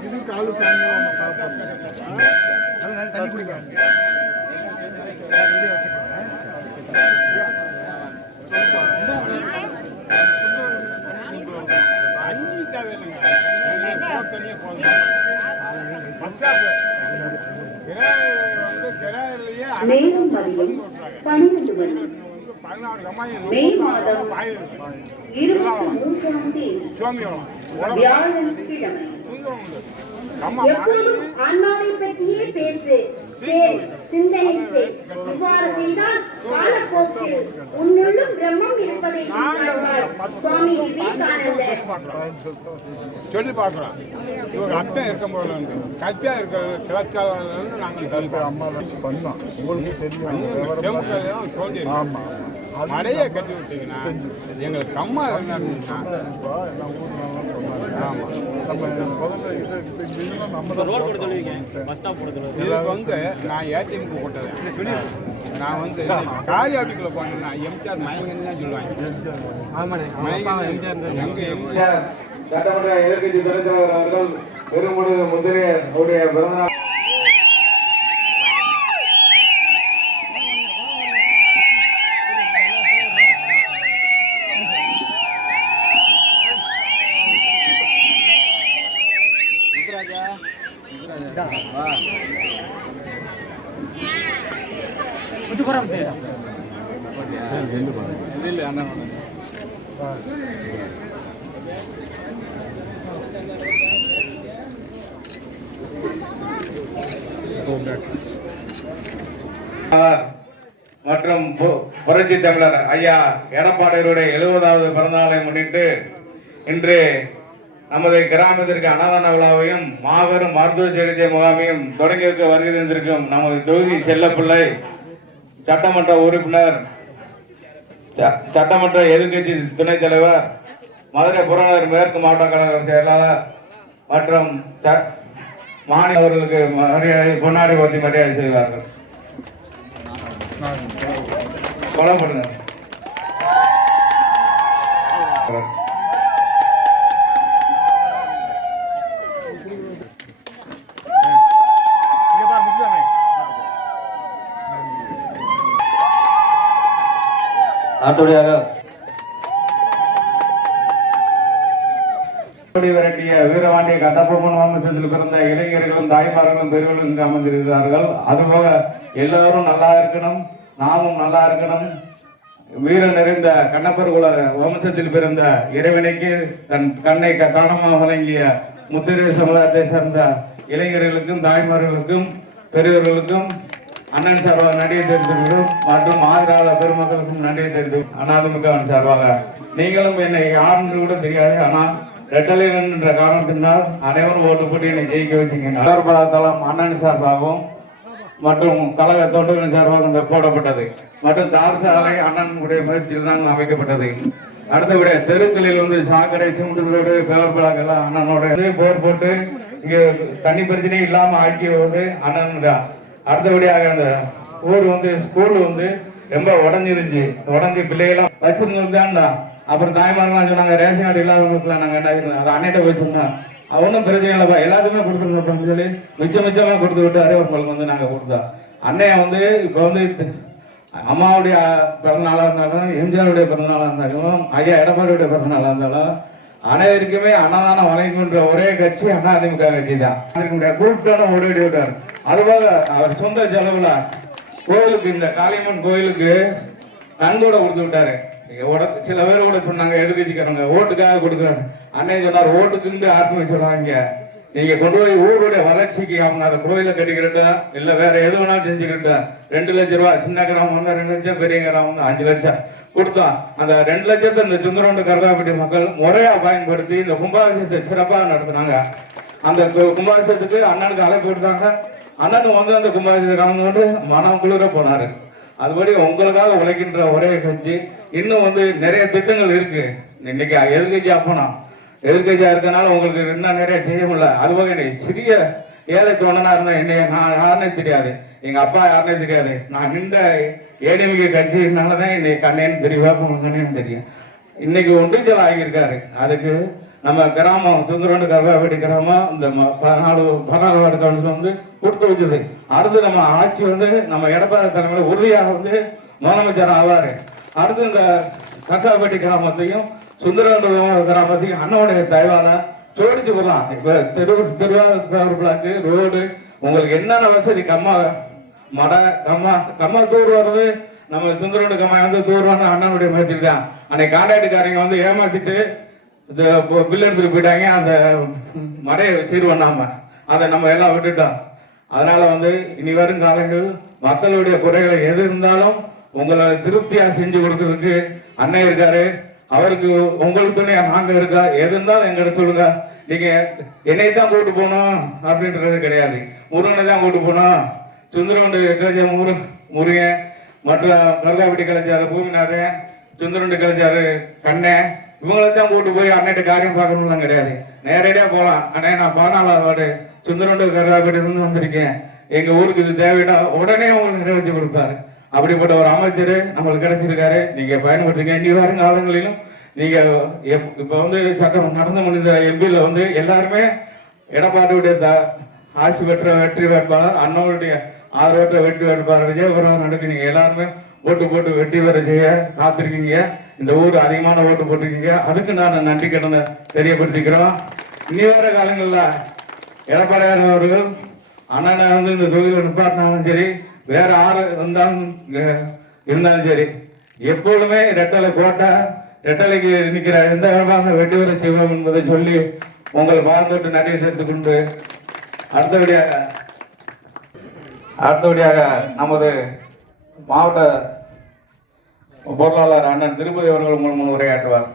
இது காலு சாயந்தரம் ஒன்று சாப்பிட்றேன் அது தண்ணி தேவையில்லைங்க தனியாக போதும் மேலும் நேரம் மதியம் பன்னிரண்டு மணி மே மாதம் இருபத்தி மூன்றாம் தேதி வியாழக்கிழமை எப்போதும் அன்னாரை பற்றியே பேசு சிந்தனை செய். இவ்வாறு செய்தால் காலப்போக்கில் உன்னை பிரம்மம் இருப்பதை. சுவாமி விவேகானந்தர் சொல்லி இருக்கும் போது வந்து கட்டியாக இருக்கிற கிளச்சாலேருந்து நாங்கள் கருப்போம் அம்மா வச்சு பண்ணோம் உங்களுக்கு தெரியும் ஆமாம் அது மழையை கட்டி விட்டீங்கன்னா எங்களுக்கு கம்மா தான் இதுக்கு வந்து நான் ஏடிஎம்க்கு போட்டது. நான் வந்து காலி ஆட்டுக்குள்ள போனேன்னா எம்ஜிஆர் மயங்கன்னு தான் சொல்லுவாங்க. மயங்கன் எங்க எங்க சட்டமன்ற எதிர்கட்சி தலைவர் அவர்கள் பெருமுடி முதிரை அவருடைய பிறந்தநாள் மற்றும் பு- புரட்சி தமிழர் ஐயா எடப்பாடியருடைய எழுபதாவது பிறந்தநாளை முன்னிட்டு இன்று நமது கிராமத்திற்கு அன்னதான விழாவையும் மாபெரும் மருத்துவ சிகிச்சை முகாமையும் தொடங்கியிருக்க வருகை தந்திருக்கும் நமது தொகுதி செல்லப்பிள்ளை சட்டமன்ற உறுப்பினர் ச- சட்டமன்ற எதிர்கட்சி துணைத் தலைவர் மதுரை புறநகர் மேற்கு மாவட்ட கழக செயலாளர் மற்றும் ச- மரியாதை பொன்னாடி ஓட்டி மரியாதை செய்வார்கள். கொலை பண்ணுங்க அடுத்தபடியாக விரட்டிய வீரவாண்டிய கட்டப்பொம்மன் வம்சத்தில் பிறந்த இளைஞர்களும் தாய்மார்களும் பெரியவர்களும் இங்கு அமர்ந்திருக்கிறார்கள். அதுபோக எல்லாரும் நல்லா இருக்கணும் நாமும் நல்லா இருக்கணும். வீர நிறைந்த கண்ணப்பர் குல வம்சத்தில் பிறந்த இறைவனுக்கு தன் கண்ணை கட்டணமாக வழங்கிய முத்திரை சமுதாயத்தை சேர்ந்த இளைஞர்களுக்கும் தாய்மார்களுக்கும் பெரியவர்களுக்கும் அண்ணன் சார்பாக நன்றியை தெரிவித்துள்ளோம் மற்றும் ஆதரவாள பெருமக்களுக்கும் நன்றியை தெரிவித்து அனாதிமுகவின் சார்பாக. நீங்களும் என்னை யாருன்னு கூட தெரியாது. ஆனால் ரெட்டலைவன் என்ற காரணத்தினால் அனைவரும் ஓட்டு போட்டு என்னை ஜெயிக்க வச்சீங்க நகர்பலத்தளம் அண்ணன் சார்பாகவும் மற்றும் கழக தொண்டர்களின் சார்பாக இந்த போடப்பட்டது. மற்றும் தார் சாலை அண்ணனுடைய முயற்சியில் தான் அமைக்கப்பட்டது. அடுத்தபடி தெருக்களில் வந்து சாக்கடை சிமெண்ட் பேவர் பிளாக் எல்லாம் அண்ணனோட போர் போட்டு இங்கே தண்ணி பிரச்சனையும் இல்லாமல் ஆக்கிய போது அண்ணன் தான் அடுத்தபடியாக அந்த ஊர் வந்து ஸ்கூல் வந்து ரொம்ப உடஞ்சிருந்துச்சு உடஞ்சி பிள்ளைகளாம் வச்சிருந்தோம்தான்டா அப்புறம் தாய்மாரெல்லாம் சொன்னாங்க ரேஷன் கார்டு இல்லாதவங்களுக்குலாம் நாங்கள் என்ன அதை அதை போய் சொன்னோம் அவனும் பிரச்சனை இல்லைப்பா எல்லாத்துக்குமே கொடுத்துருங்கப்பான்னு சொல்லி மிச்சம் மிச்சமா கொடுத்து விட்டு அறிவுறுத்தலுக்கு வந்து நாங்கள் கொடுத்தோம் அன்னைய வந்து இப்போ வந்து அம்மாவுடைய அம்மாவுடைய பிறந்தநாளா இருந்தாலும் எம்ஜிஆருடைய பிறந்தநாளா இருந்தாலும் ஐயா எடப்பாடியுடைய பிறந்தநாளா இருந்தாலும் அனைவருக்குமே அன்னதானம் வழங்குகின்ற ஒரே கட்சி அண்ணா அதிமுக கட்சி தான். கூப்பிட்டாலும் ஓடி விட்டார் அதுபோக அவர் சொந்த செலவுல கோயிலுக்கு இந்த காளியம்மன் கோயிலுக்கு நன்கொடை கொடுத்து விட்டாரு. சில பேர் கூட சொன்னாங்க எதிர்கட்சிக்காரங்க ஓட்டுக்காக கொடுக்குறாங்க. அண்ணன் சொன்னார் ஓட்டுக்குன்னு ஆத்மி சொல்றாங்க நீங்க கொண்டு போய் ஊருடைய வளர்ச்சிக்கு அவங்க அந்த கோயிலை கட்டிக்கிட்டோம் இல்ல வேற எது வேணாலும் செஞ்சுக்கிட்டோம் ரெண்டு லட்சம் ரூபாய் சின்ன கிராமம் வந்து ரெண்டு லட்சம் பெரிய கிராமம் வந்து அஞ்சு லட்சம் கொடுத்தோம் அந்த ரெண்டு லட்சத்தை இந்த சுந்தரோண்டு கருதாப்பட்டி மக்கள் முறையா பயன்படுத்தி இந்த கும்பாபிஷேகத்தை சிறப்பாக நடத்தினாங்க. அந்த கும்பாபிஷேகத்துக்கு அண்ணனுக்கு அழைப்பு கொடுத்தாங்க அண்ணன் வந்து அந்த கும்பாபிஷேகத்தை கலந்து கொண்டு மனம் குளிர போனாரு. அதுபடி உங்களுக்காக உழைக்கின்ற ஒரே கட்சி. இன்னும் வந்து நிறைய திட்டங்கள் இருக்கு. இன்னைக்கு எதிர்கட்சி அப்பனா எதிர்கட்சியா இருக்கனால உங்களுக்கு இன்னும் நிறைய செய்ய முடியல. அது போக சிறிய ஏழை தொண்டனா இருந்தா என்னைய நான் யாருன்னே தெரியாது. எங்க அப்பா யாருன்னே தெரியாது. நான் நின்ற ஏடிஎம்கே கட்சியினாலதான் என்னை கண்ணேன்னு தெரியவா வேப்பம் கண்ணேன்னு தெரியும். இன்னைக்கு ஒன்றிச்சல் ஆகியிருக்காரு. அதுக்கு நம்ம கிராமம் துந்துரண்டு கருவாப்பட்டி கிராமம் இந்த ம- பதினாலு பதினாலு வார்டு கவுன்சில் வந்து கொடுத்து வச்சது. அடுத்து நம்ம ஆட்சி வந்து நம்ம எடப்பாடி தலைமையில உறுதியாக வந்து முதலமைச்சர் ஆவாரு. அடுத்து இந்த கருவாப்பட்டி கிராமத்தையும் சுந்தரண்டு கிராமத்தையும் அண்ணனுடைய தயவால சோடிச்சு போடலாம். இப்ப திரு திருவாரூர் ரோடு உங்களுக்கு என்னென்ன வசதி? கம்மா மடை கம்மா கம்மா தூர் வர்றது நம்ம சுந்தரோட கம்மா வந்து தூர் வந்து அண்ணனுடைய முயற்சி தான். அன்னைக்கு கான்ட்ராக்டுக்காரங்க வந்து ஏமாத்திட்டு இந்த பில் எடுத்துட்டு போயிட்டாங்க. அந்த மடையை சீர் பண்ணாம. அதை நம்ம எல்லாம் விட்டுட்டோம். அதனால வந்து இனி வரும் காலங்கள் மக்களுடைய குறைகளை எது இருந்தாலும் உங்களை திருப்தியா செஞ்சு கொடுக்கறதுக்கு அண்ணன் இருக்காரு. அவருக்கு உங்களுக்கு துணையா நாங்க இருக்கா? எது இருந்தாலும் எங்கிட்ட சொல்லுங்க. நீங்க என்னை தான் கூட்டு போகணும் அப்படின்றது கிடையாது. முருகனை தான் கூட்டு போகணும். சுந்தரண்டு கலைஞர் முரு முருகன் மற்ற கருகாப்பட்டி கலைஞர் பூமிநாதன் சுந்தரண்டு கலைஞர் கண்ணன் இவங்களை தான் கூட்டு போய் அண்ணன் காரியம் பார்க்கணும்லாம் கிடையாது. நேரடியா போகலாம். அண்ணே நான் பதினாலாவது வார்டு சுந்தரண்டு கருகாப்பட்டி இருந்து வந்திருக்கேன். எங்க ஊருக்கு இது தேவைடா உடனே உங்களுக்கு நிறைவேற்றி கொடுப்பாரு. அப்படிப்பட்ட ஒரு அமைச்சர் நம்மளுக்கு கிடைச்சிருக்காரு. நீங்க பயன்படுத்துங்க இனி வரும் காலங்களிலும் நீங்க எப்- இப்ப வந்து சட்டம் நடந்து முடிந்த எம்பியில வந்து எல்லாருமே எடப்பாடியுடைய த- ஆட்சி பெற்ற வெற்றி வேட்பாளர் அண்ணனுடைய ஆதரவற்ற வெற்றி வேட்பாளர் விஜயபுரம் நடுக்கு நீங்க எல்லாருமே ஓட்டு போட்டு வெற்றி பெற செய்ய காத்திருக்கீங்க. இந்த ஊர் அதிகமான ஓட்டு போட்டிருக்கீங்க. அதுக்கு நான் நன்றி கடனை தெரியப்படுத்திக்கிறோம். இனி வர காலங்களில் எடப்பாடியார் அவர்கள் அண்ணனை வந்து இந்த தொகுதியில் நிப்பாட்டினாலும் சரி வேற ஆறு இருந்தாலும் இருந்தாலும் சரி. எப்பொழுதுமே ரெட்டலை கோட்டை ரெட்டலைக்கு நிற்கிற எந்த வேண்டாம் வெட்டி வர செய்வோம் என்பதை சொல்லி உங்கள் வாழ்ந்தோட்டு நிறைய சேர்த்து கொண்டு அடுத்தபடியாக அடுத்தபடியாக நமது மாவட்ட பொருளாளர் அண்ணன் திருப்பதி அவர்கள் உங்கள் முன் உரையாற்றுவார்.